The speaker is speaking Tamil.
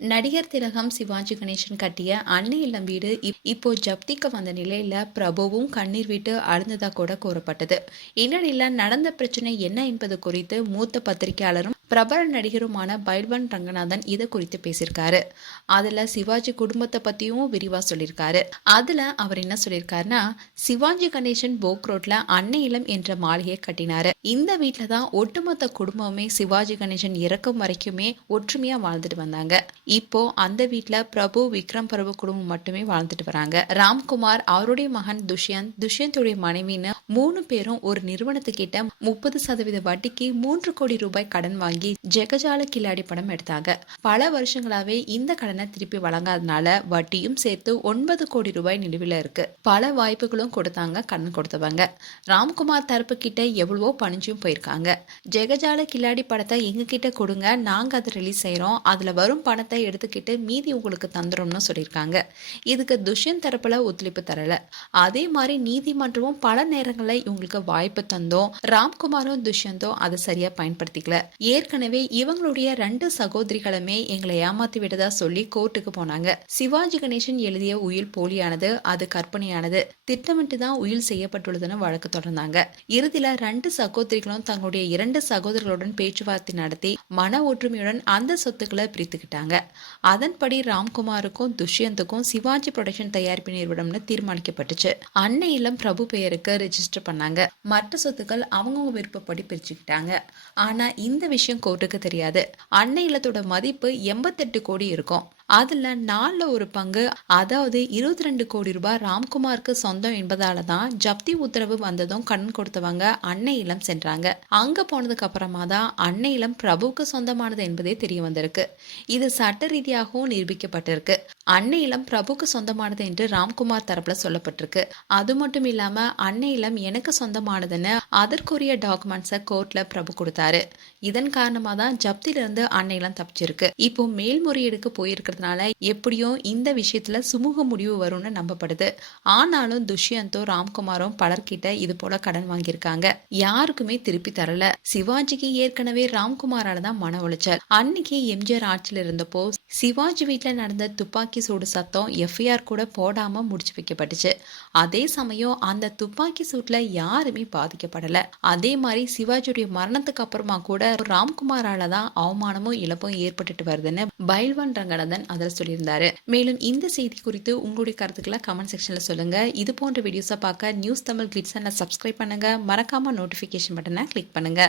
நடிகர் திலகம் சிவாஜி கணேசன் கட்டிய அன்னை இல்லம் வீடு இப்போ ஜப்திக்கு வந்த நிலையில பிரபுவும் கண்ணீர் விட்டு அழுந்ததா கூட கூறப்பட்டது. இந்நிலையில நடந்த பிரச்சனை என்ன என்பது குறித்து மூத்த பத்திரிகையாளரும் பிரபல நடிகருமான பைல்வான் ரங்கநாதன் இதை குறித்து பேசியிருக்காரு. அதுல சிவாஜி குடும்பத்தை பத்தியும் விரிவா சொல்லியிருக்காரு. அதுல அவர் என்ன சொல்லியிருக்காருன்னா, சிவாஜி கணேசன் போக் ரோட்ல அன்னை இல்லம் என்ற மாளிகையை கட்டினாரு. இந்த வீட்டுல தான் ஒட்டுமொத்த குடும்பமே சிவாஜி கணேசன் இறக்கும் வரைக்குமே ஒற்றுமையா வாழ்ந்துட்டு வந்தாங்க. இப்போ அந்த வீட்டுல பிரபு, விக்ரம் பிரபு குடும்பம் மட்டுமே வாழ்ந்துட்டு வராங்க. ராம்குமார், அவருடைய மகன் துஷ்யந்துடைய மனைவின்னு 3 பேரும் ஒரு நிறுவனத்துக்கிட்ட 30% வட்டிக்கு 3 கோடி ரூபாய் கடன் வாங்கி ஜெகஜால கில்லாடி படம் எடுத்தாங்க. பல வருஷங்களாவே இந்த கடனை திருப்பி வழங்காதனால வட்டியும் சேர்த்து 9 கோடி ரூபாய் நிலுவையில இருக்கு. பல வாய்ப்புகளும் கொடுத்தாங்க கடன் கொடுத்தவங்க. ராம்குமார் தரப்பு கிட்ட எவ்வளவோ பணிஞ்சும் போயிருக்காங்க. ஜெகஜால கில்லாடி படத்தை எங்க கிட்ட கொடுங்க, நாங்க அதை ரிலீஸ் செய்யறோம், அதுல வரும் பணத்தை எடுத்துக்கிட்டு மீதி உங்களுக்கு தந்துரும்னு சொல்லியிருக்காங்க. இதுக்கு துஷ்யந்த் தரப்புல ஒத்துழைப்பு தரல. அதே மாதிரி நீதிமன்றமும் பல நேரங்களில் இவங்களுக்கு வாய்ப்பு தந்தோம், ராம்குமாரும் துஷ்யந்தும் அதை சரியா பயன்படுத்திக்கல. ஏற்கனவே இவங்களுடைய 2 சகோதரிகளுமே எங்களை ஏமாத்தி விட்டதா சொல்லி கோர்ட்டுக்கு போனாங்க. சிவாஜி கணேசன் எழுதிய உயில் போலியானது, அது கற்பனையானது, திட்டமிட்டு தான் உயில் செய்யப்பட்டுள்ளதுன்னு வழக்கு தொடர்ந்தாங்க. இறுதியில 2 சகோதரிகளும் தங்களுடைய 2 சகோதரர்களுடன் பேச்சுவார்த்தை நடத்தி மன ஒற்றுமையுடன் அந்த சொத்துக்களை பிரித்துக்கிட்டாங்க. அதன்படி ராம்குமாருக்கும் துஷ்யந்துக்கும் சிவாஜி புரொடக்ஷன் தயாரிப்பு நிறுவனம்னு தீர்மானிக்கப்பட்டுச்சு. அன்னை இல்லம் பிரபு பெயருக்கு ரெஜிஸ்டர் பண்ணாங்க. மற்ற சொத்துக்கள் அவங்கவுங்க விருப்பப்படி பிரிச்சுக்கிட்டாங்க. ஆனா இந்த விஷயம் கோர்ட்டுக்கு தெரியாது. அன்னை இல்லத்தோட மதிப்பு 88 கோடி இருக்கும். அதுல 4ல் ஒரு பங்கு, அதாவது 22 கோடி ரூபாய் ராம்குமாருக்கு சொந்தம் என்பதால தான் ஜப்தி உத்தரவு வந்ததும் கடன் கொடுத்தவங்க அன்னை இல்லம் சென்றாங்க. அங்க போனதுக்கு அப்புறமா தான் அன்னை இல்லம் பிரபுவுக்கு சொந்தமானது என்பதே தெரிய வந்திருக்கு. இது சட்ட ரீதியாகவும் நிரூபிக்கப்பட்டிருக்கு. அன்னை இல்லம் பிரபுக்கு சொந்தமானது என்று ராம்குமார் தரப்புல சொல்லப்பட்டிருக்கு. அது மட்டும் இல்லாம அன்னை இல்லம் எனக்கு சொந்தமானதுன்னு அதற்குரிய டாக்குமெண்ட்ஸை கோர்ட்ல பிரபு கொடுத்தாரு. இதன் காரணமா தான் ஜப்திலிருந்து அன்னை இல்லம் தப்பிச்சிருக்கு. இப்போ மேல்முறையீடுக்கு போயிருக்கிறது எப்படியும் இந்த விஷயத்துல சுமூக முடிவு வரும்னு நம்பப்படுது. ஆனாலும் துஷ்யந்தும் ராம்குமாரும் பலர்கிட்ட இது போல கடன் வாங்கியிருக்காங்க. யாருக்குமே திருப்பி தரல. சிவாஜிக்கு ஏற்கனவே ராம்குமாரால தான் மன உளைச்சல். அன்னைக்கு எம்ஜிஆர் ஆட்சியில் இருந்தப்போ சிவாஜி வீட்டுல நடந்த துப்பாக்கி சூடு சத்தம் எஃப்ஐஆர் கூட போடாம முடிச்சு வைக்கப்பட்டுச்சு. அதே சமயம் அந்த துப்பாக்கி சூட்ல யாருமே பாதிக்கப்படல. அதே மாதிரி சிவாஜியுடைய மரணத்துக்கு அப்புறமா கூட ராம்குமாரால தான் அவமானமும் இழப்பும் ஏற்பட்டுட்டு வருதுன்னு பைல்வான் ரங்கநாதன் அதில் சொல்லியிருந்தாரு. மேலும் இந்த செய்தி குறித்து உங்களுடைய கருத்துக்களை கமெண்ட் செக்ஷன்ல சொல்லுங்க. இது போன்ற வீடியோஸை பார்க்க நியூஸ் தமிழ் கிளிட்ஸ் சப்ஸ்கிரைப் பண்ணுங்க. மறக்காம நோட்டிபிகேஷன் பட்டனை கிளிக் பண்ணுங்க.